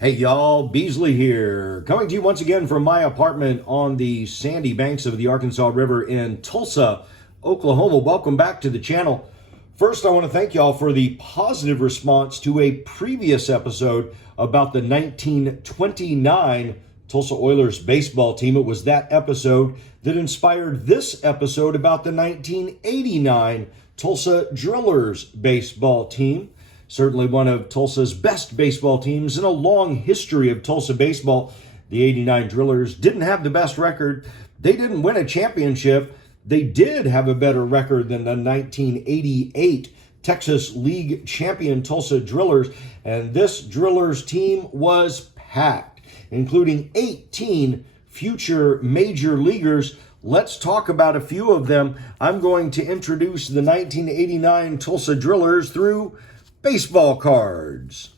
Hey y'all, Beasley here, coming to you once again from my apartment on the sandy banks of the Arkansas River in Tulsa, Oklahoma. Welcome back to the channel. First, I want to thank y'all for the positive response to a previous episode about the 1929 Tulsa Oilers baseball team. It was that episode that inspired this episode about the 1989 Tulsa Drillers baseball team. Certainly one of Tulsa's best baseball teams in a long history of Tulsa baseball. The 89 Drillers didn't have the best record. They didn't win a championship. They did have a better record than the 1988 Texas League champion Tulsa Drillers. And this Drillers team was packed, including 18 future major leaguers. Let's talk about a few of them. I'm going to introduce the 1989 Tulsa Drillers through baseball cards.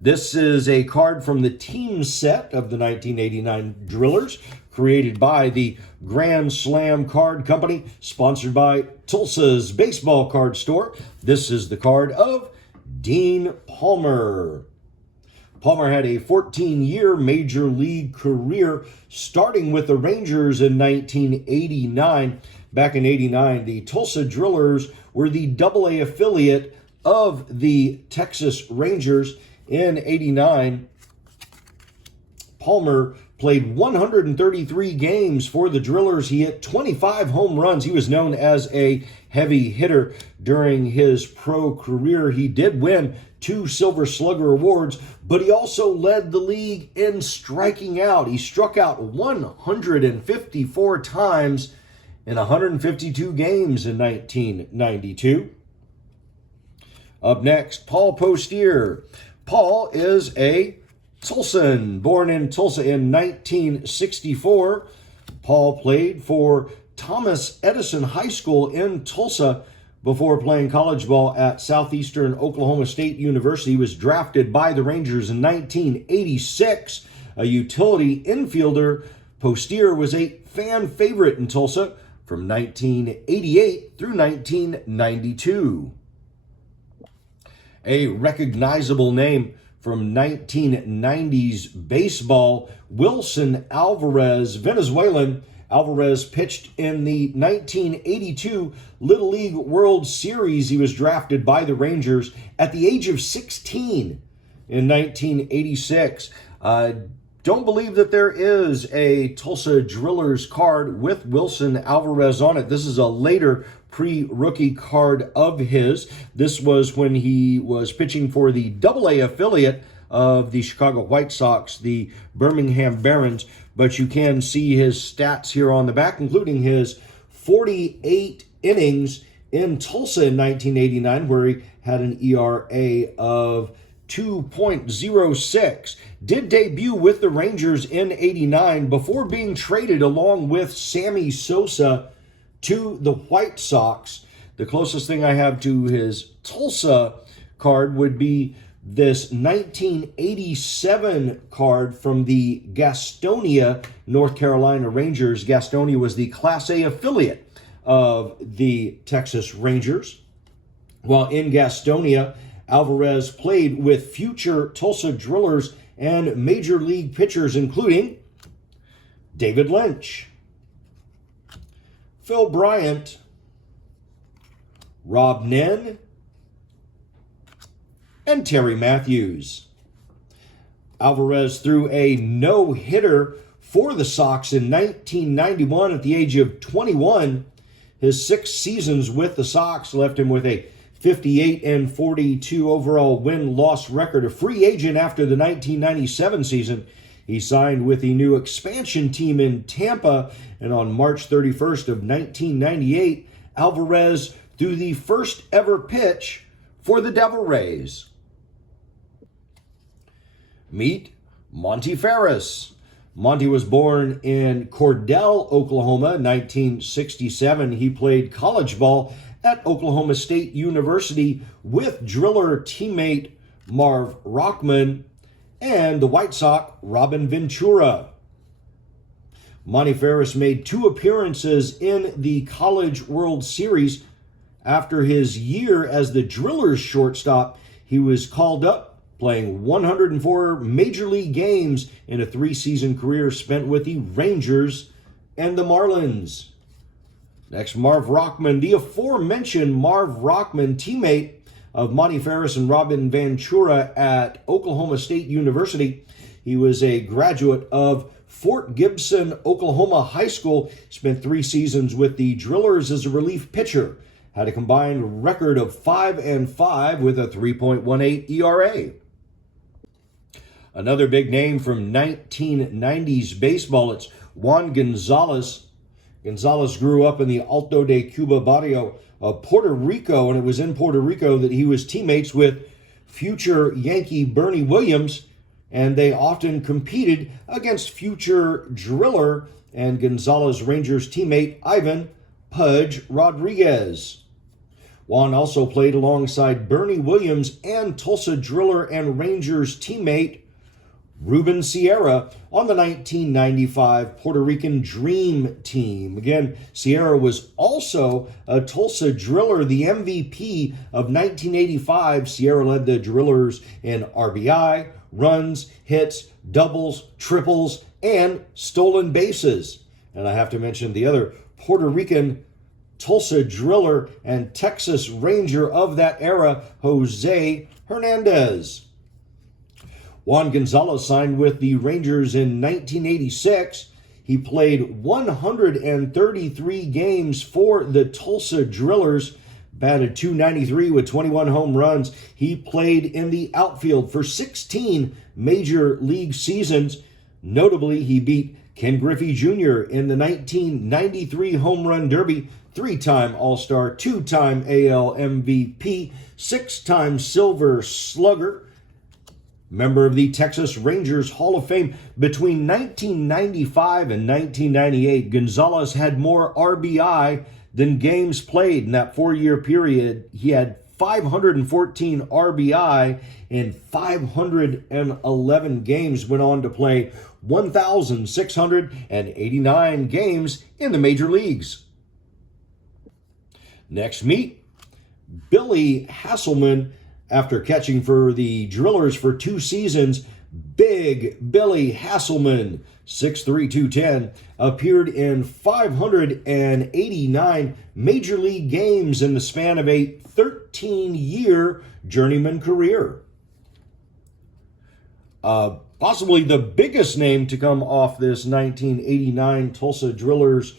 This is a card from the team set of the 1989 Drillers, created by the Grand Slam Card Company, sponsored by Tulsa's baseball card store. This is the card of Dean Palmer. Palmer had a 14-year major league career, starting with the Rangers in 1989. Back in 89, the Tulsa Drillers were the AA affiliate of the Texas Rangers. In 89, Palmer played 133 games for the Drillers. He hit 25 home runs. He was known as a heavy hitter during his pro career. He did win 2 Silver Slugger awards, but he also led the league in striking out. He struck out 154 times in 152 games in 1992. Up next, Paul Postier. Paul is a Tulsan, born in Tulsa in 1964. Paul played for Thomas Edison High School in Tulsa before playing college ball at Southeastern Oklahoma State University. He was drafted by the Rangers in 1986. A utility infielder, Postier was a fan favorite in Tulsa from 1988 through 1992. A recognizable name from 1990s baseball, Wilson Alvarez, Venezuelan. Alvarez pitched in the 1982 Little League World Series. He was drafted by the Rangers at the age of 16 in 1986. Don't believe that there is a Tulsa Drillers card with Wilson Alvarez on it. This is a later pre-rookie card of his. This was when he was pitching for the AA affiliate of the Chicago White Sox, the Birmingham Barons. But you can see his stats here on the back, including his 48 innings in Tulsa in 1989, where he had an ERA of 2.06. Did debut with the Rangers in 89 before being traded along with Sammy Sosa to the White Sox. The closest thing I have to his Tulsa card would be this 1987 card from the Gastonia, North Carolina Rangers. Gastonia was the Class A affiliate of the Texas Rangers. While in Gastonia, Alvarez played with future Tulsa Drillers and major league pitchers, including David Lynch, Phil Bryant, Rob Nen, and Terry Matthews. Alvarez threw a no-hitter for the Sox in 1991 at the age of 21. His 6 seasons with the Sox left him with a 58-42 overall win-loss record. A free agent after the 1997 season, he signed with the new expansion team in Tampa, and on March 31st of 1998, Alvarez threw the first ever pitch for the Devil Rays. Meet Monty Ferris. Monty was born in Cordell, Oklahoma, 1967. He played college ball at Oklahoma State University with Driller teammate Marv Rockman and the White Sox Robin Ventura. Monty Ferris made 2 appearances in the College World Series. After his year as the Drillers shortstop, he was called up playing 104 Major League games in a 3-season career spent with the Rangers and the Marlins. Next, Marv Rockman, the aforementioned Marv Rockman, teammate of Monty Ferris and Robin Ventura at Oklahoma State University. He was a graduate of Fort Gibson, Oklahoma High School, spent 3 seasons with the Drillers as a relief pitcher, had a combined record of 5-5 with a 3.18 ERA. Another big name from 1990s baseball, it's Juan Gonzalez. Gonzalez grew up in the Alto de Cuba barrio of Puerto Rico, and it was in Puerto Rico that he was teammates with future Yankee Bernie Williams, and they often competed against future Driller and Gonzalez Rangers teammate Ivan Pudge Rodriguez. Juan also played alongside Bernie Williams and Tulsa Driller and Rangers teammate Ruben Sierra on the 1995 Puerto Rican Dream Team. Again, Sierra was also a Tulsa Driller, the MVP of 1985. Sierra led the Drillers in RBI, runs, hits, doubles, triples, and stolen bases. And I have to mention the other Puerto Rican Tulsa Driller and Texas Ranger of that era, Jose Hernandez. Juan Gonzalez signed with the Rangers in 1986. He played 133 games for the Tulsa Drillers, batted .293 with 21 home runs. He played in the outfield for 16 major league seasons. Notably, he beat Ken Griffey Jr. in the 1993 Home Run Derby, 3-time All-Star, 2-time AL MVP, 6-time Silver Slugger, member of the Texas Rangers Hall of Fame. Between 1995 and 1998, Gonzalez had more RBI than games played. In that 4-year period, he had 514 RBI in 511 games, went on to play 1,689 games in the major leagues. Next, meet Billy Hasselman. After catching for the Drillers for 2 seasons, Big Billy Hasselman, 6'3", 210, appeared in 589 Major League games in the span of a 13-year journeyman career. Possibly the biggest name to come off this 1989 Tulsa Drillers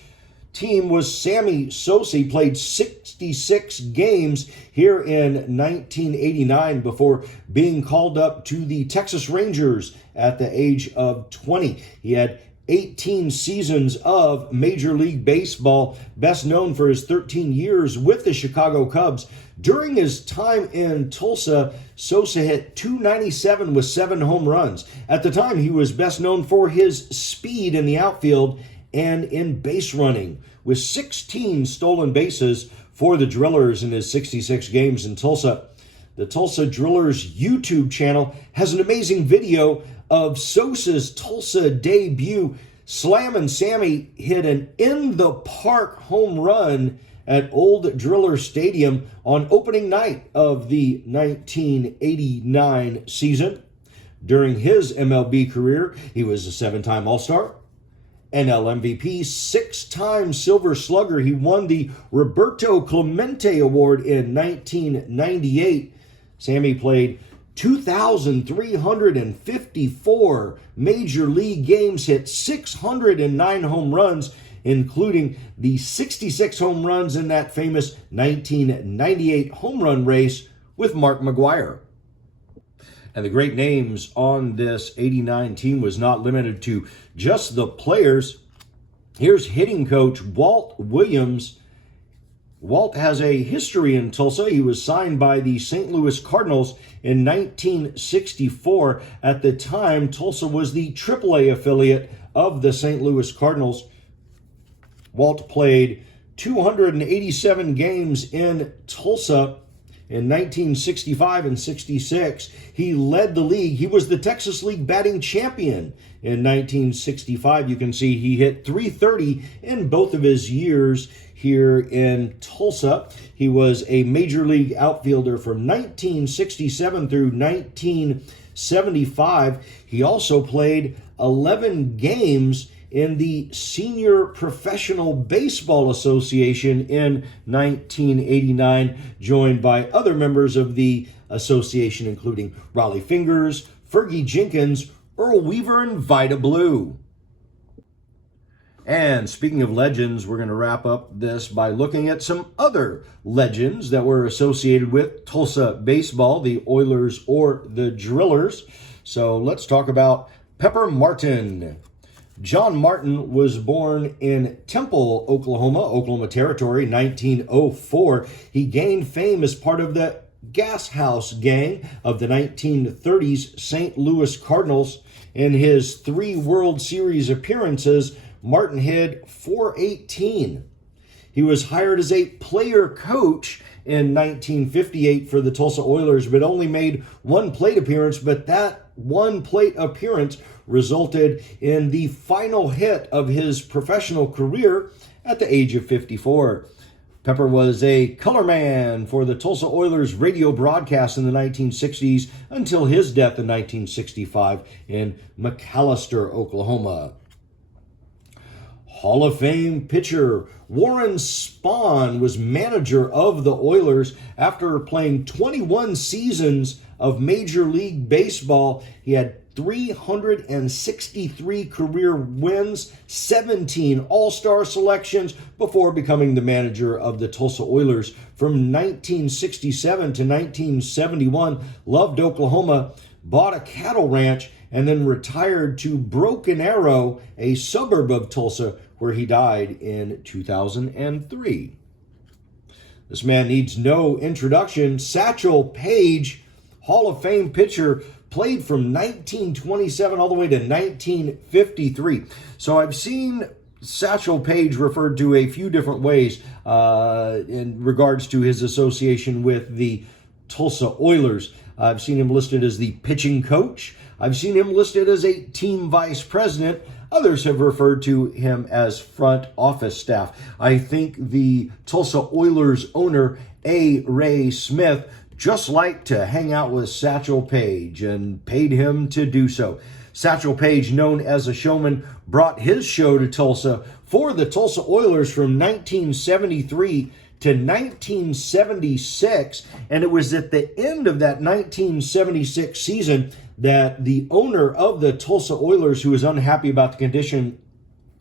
team was Sammy Sosa. He played 66 games here in 1989 before being called up to the Texas Rangers at the age of 20. He had 18 seasons of Major League Baseball, best known for his 13 years with the Chicago Cubs. During his time in Tulsa, Sosa hit .297 with 7 home runs. At the time, he was best known for his speed in the outfield and in base running, with 16 stolen bases for the Drillers in his 66 games in Tulsa. The Tulsa Drillers YouTube channel has an amazing video of Sosa's Tulsa debut. Slammin' Sammy hit an in-the-park home run at Old Driller Stadium on opening night of the 1989 season. During his MLB career, he was a 7-time All-Star, NL MVP, 6-time Silver Slugger. He won the Roberto Clemente Award in 1998. Sammy played 2,354 Major League games, hit 609 home runs, including the 66 home runs in that famous 1998 home run race with Mark McGwire. And the great names on this 89 team was not limited to just the players. Here's hitting coach Walt Williams. Walt has a history in Tulsa. He was signed by the St. Louis Cardinals in 1964. At the time, Tulsa was the AAA affiliate of the St. Louis Cardinals. Walt played 287 games in Tulsa in 1965 and 66. He led the league. He was the Texas League batting champion in 1965. You can see he hit .330 in both of his years here in Tulsa. He was a major league outfielder from 1967 through 1975. He also played 11 games in the Senior Professional Baseball Association in 1989, joined by other members of the association, including Raleigh Fingers, Fergie Jenkins, Earl Weaver, and Vida Blue. And speaking of legends, we're going to wrap up this by looking at some other legends that were associated with Tulsa baseball, the Oilers or the Drillers. So let's talk about Pepper Martin. John Martin was born in Temple, Oklahoma Territory, 1904. He gained fame as part of the Gas House Gang of the 1930s St. Louis Cardinals. In his 3 World Series appearances, Martin hit .418. He was hired as a player coach in 1958 for the Tulsa Oilers, but only made 1 plate appearance, but that 1 plate appearance resulted in the final hit of his professional career at the age of 54. Pepper was a color man for the Tulsa Oilers radio broadcast in the 1960s until his death in 1965 in McAlester, Oklahoma. Hall of Fame pitcher Warren Spahn was manager of the Oilers after playing 21 seasons of Major League Baseball. He had 363 career wins, 17 All-Star selections before becoming the manager of the Tulsa Oilers. From 1967 to 1971, loved Oklahoma, bought a cattle ranch, and then retired to Broken Arrow, a suburb of Tulsa, where he died in 2003. This man needs no introduction. Satchel Paige, Hall of Fame pitcher, played from 1927 all the way to 1953. So I've seen Satchel Paige referred to a few different ways in regards to his association with the Tulsa Oilers. I've seen him listed as the pitching coach. I've seen him listed as a team vice president. Others have referred to him as front office staff. I think the Tulsa Oilers owner, A. Ray Smith, just liked to hang out with Satchel Paige and paid him to do so. Satchel Paige, known as a showman, brought his show to Tulsa for the Tulsa Oilers from 1973 to 1976, and it was at the end of that 1976 season that the owner of the Tulsa Oilers, who was unhappy about the condition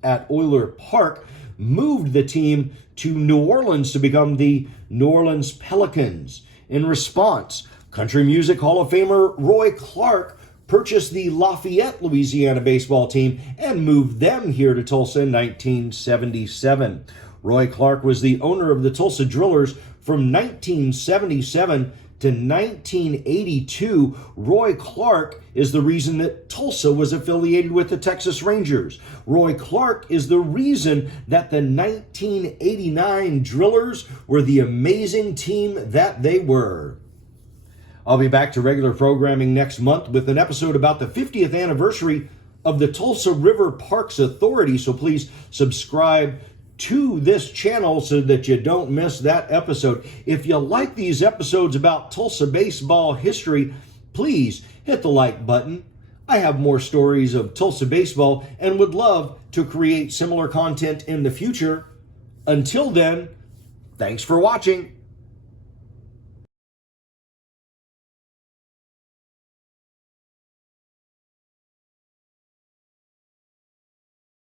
at Oiler Park, moved the team to New Orleans to become the New Orleans Pelicans. In response, Country Music Hall of Famer Roy Clark purchased the Lafayette, Louisiana baseball team and moved them here to Tulsa in 1977. Roy Clark was the owner of the Tulsa Drillers from 1977 to 1982. Roy Clark is the reason that Tulsa was affiliated with the Texas Rangers. Roy Clark is the reason that the 1989 Drillers were the amazing team that they were. I'll be back to regular programming next month with an episode about the 50th anniversary of the Tulsa River Parks Authority, so please subscribe to this channel so that you don't miss that episode. If you like these episodes about Tulsa baseball history, please hit the like button. I have more stories of Tulsa baseball and would love to create similar content in the future. Until then, thanks for watching.